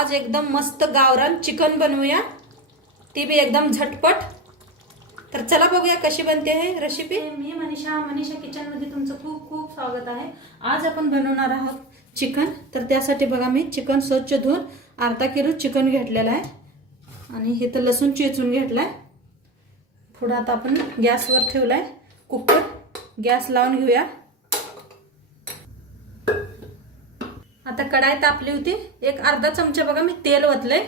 आज एकदम मस्त गावरान चिकन बनवूया. ती बी एकदम झटपट. तर चला बघूया कशी बनते आहे रेसिपी मी मनीषा मनीषा किचनमध्ये तुमचं खूप खूप स्वागत आहे. आज आपण बनवणार आहोत चिकन. तर त्यासाठी बघा मी चिकन स्वच्छ धुवून अर्धा किलो चिकन घेतलेलं आहे. आणि हे तर लसूण चेचून आहे पुढं आता आपण गॅसवर ठेवला आहे कुकर गॅस लावून घेऊया. आता कढाई तापली होती. एक अर्धा चमचा बघा मी तेल ओतलंय.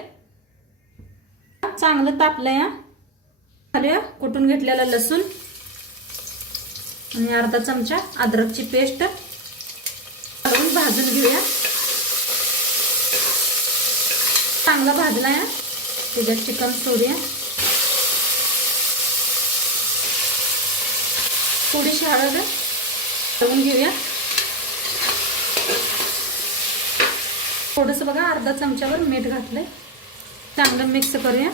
चांगलं तापलंय हा. घालूया कुटून घेतलेला लसूण? आणि अर्धा चमचा अद्रकची पेस्ट. घालून भाजून घेऊया. चांगला भाजलाय या त्याच्यात चिकन सोडूया. थोडीशी हळद. घालून घेऊया. थोडंसं बघा अर्धा चमच्यावर मीठ घातलंय. चांगलं मिक्स करूया.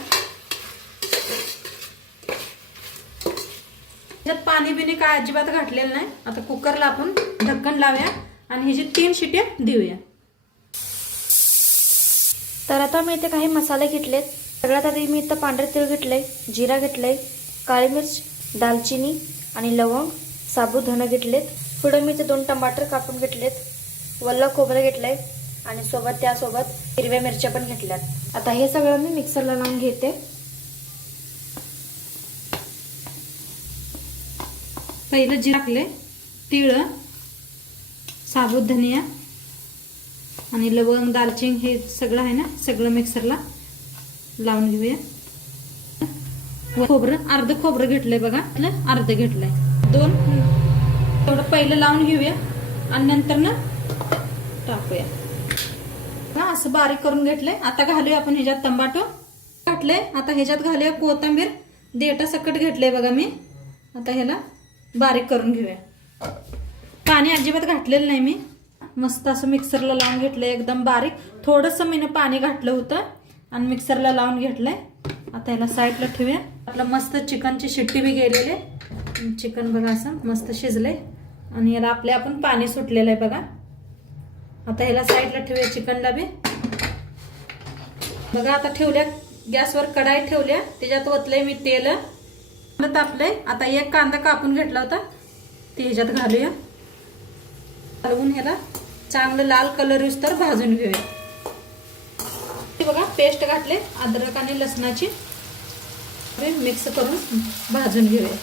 त्याच्यात पाणी बिणी काय अजिबात घातलेलं नाही. आता कुकरला आपण ढक्कन लावूया आणि ह्याची तीन शिट्या देऊया. तर आता मी इथे काही मसाले घेतलेत. सगळ्यात आधी मी इथं पांढरे तीळ घेतलंय जिरा घेतलंय काळी मिर्च दालचिनी आणि लवंग साबुदाणा घेतलेत. पुढं मी इथे दोन टमाटर कापून घेतलेत. वल्ला खोबरं घेतलंय. आणि सोबत त्यासोबत हिरव्या मिरच्या पण घेतल्यात. आता हे सगळं मी मिक्सरला लावून घेते. पहिलं जी टाकले तिळ साबुत धनिया आणि लवंग दालचिंग हे सगळं आहे ना सगळं मिक्सरला लावून घेऊया. खोबरं अर्ध खोबरं घेतलंय बघा अर्ध घेतलंय. दोन थोडं पहिलं लावून घेऊया आणि नंतर ना टाकूया. हा असं बारीक करून घेतलंय. आता घालूया आपण ह्याच्यात टमाटो घातले आता ह्याच्यात घालूया कोथिंबीर. देटा सकट घेतलंय बघा मी. आता ह्याला बारीक करून घेऊया. पाणी अजिबात घातलेलं नाही मी. मस्त असं मिक्सरला लावून घेतलंय. एकदम बारीक. थोडंसं मी पाणी घातलं होतं आणि मिक्सरला लावून घेतलंय. आता ह्याला साईडला ठेवूया. आपलं मस्त चिकनची शिट्टी बी गेलेली आहे. चिकन बघा असं मस्त शिजलंय. आणि याला आपले आपण पाणी सुटलेलं आहे बघा. आता ह्याला साईडला ठेवूया चिकनला बी बघा आता ठेवल्या गॅसवर कढाई ठेवल्या त्याच्यात ओतलंय मी तेल. तापलंय आता एक कांदा कापून घेतला होता ते ह्याच्यात घालूया. घालवून ह्याला चांगलं लाल कलर तर भाजून घेऊया. ते बघा पेस्ट घातले अद्रक आणि लसणाची मिक्स करून भाजून घेऊया.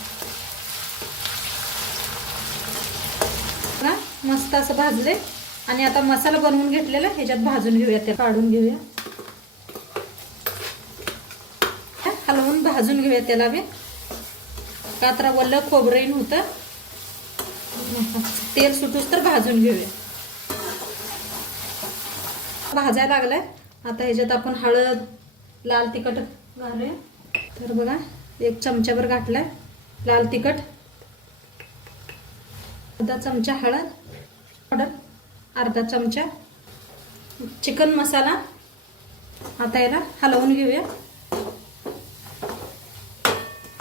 बघा मस्त असं भाजले. आणि आता मसाला बनवून घेतलेला ह्याच्यात भाजून घेऊया ते काढून घेऊया. हलवून भाजून घेऊया त्याला बी. कात्रा वल्ल खोबरं होतं. तेल सुटूस तर भाजून घेऊया. भाजायला लागलाय. आता ह्याच्यात आपण हळद लाल तिखट घालूया. तर बघा एक चमच्यावर घातलाय. लाल तिखट. अर्धा चमचा हळद. पावडर अर्धा चमचा चिकन मसाला. आता याला हलवून घेऊया.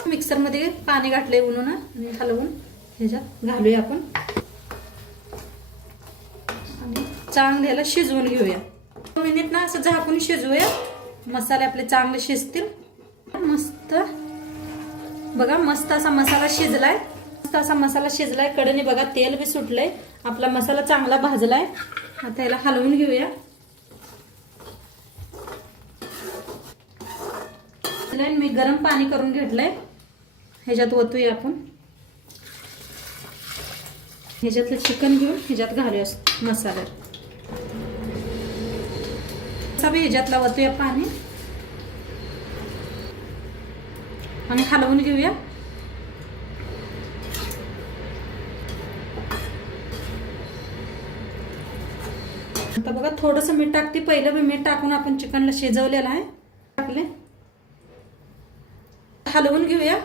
मिक्सरमध्ये पाणी घातले उन्हून आणि हलवून ह्याच्यात घालूया आपण. आणि चांगले ह्याला शिजवून घेऊया. दोन मिनिट ना असं झाकून शिजवूया. मसाले आपले चांगले शिजतील. मस्त. बघा मस्त असा मसाला शिजलाय. मस्त असा मसाला शिजलाय कडेने बघा तेल बी सुटलंय. आपला मसाला चांगला भाजलाय. आता याला हलवून घेऊया. मी गरम पाणी करून घेतलंय. ह्याच्यात ओतूया आपण. ह्याच्यातलं चिकन घेऊन ह्याच्यात घालूया मसाल्यात सगळं ह्याच्यातला ओतूया पाणी. आणि हलवून घेऊया. आता बघा थोडस मीठ टाकते. पहिलं मी मीठ टाकून आपण चिकनला शिजवलेलं आहे. टाकले. हलवून घेऊया.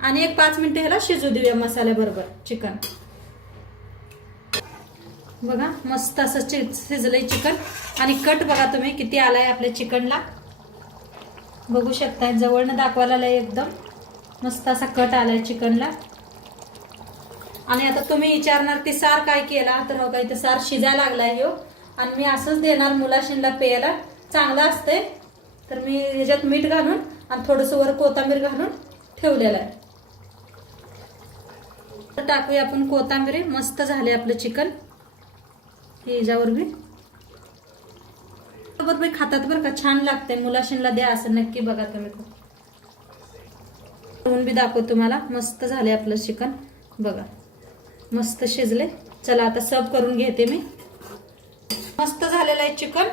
आणि एक पाच मिनिटं ह्याला शिजू देऊया मसाल्याबरोबर चिकन. बघा मस्त असं चि शिजलंय चिकन. आणि कट बघा तुम्ही किती आलाय आपल्या चिकनला. बघू शकताय जवळनं दाखवायला आलाय एकदम. मस्त असा कट आलाय चिकनला. आणि आता तुम्ही विचारणार ते सार काय केला? तर बघा इथं ते सार शिजायला लागलाय हो. आणि मी असंच देणार मुलाशींला प्यायला चांगलं असतंय. तर मी ह्याच्यात मीठ घालून आणि थोडंसं वर कोथांबीर घालून ठेवलेलं आहे. तर टाकूया आपण कोथांबीर. मस्त झाले आपलं चिकन. हे ह्याच्यावर बी. बरोबर खातात बरं का? छान लागते मुलाशींला द्या असं नक्की बघा तुम्ही. म्हणून बी दाखवतो तुम्हाला. मस्त झाले आपलं चिकन. बघा. मस्त शिजले चला आता सर्व करून घेते मी. झालेलं आहे चिकन.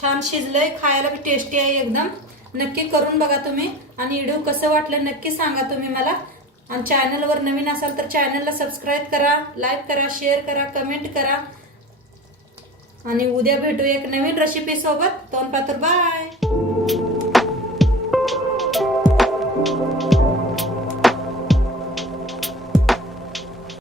छान शिजलंय खायला बी टेस्टी आहे एकदम. नक्की करून बघा तुम्ही. आणि व्हिडिओ कसं वाटलं नक्की सांगा तुम्ही मला. आणि चॅनलवर नवीन असाल तर चॅनलला सबस्क्राईब करा लाईक करा शेअर करा कमेंट करा. आणि उद्या भेटू एक नवीन रेसिपी सोबत. तोंड बाय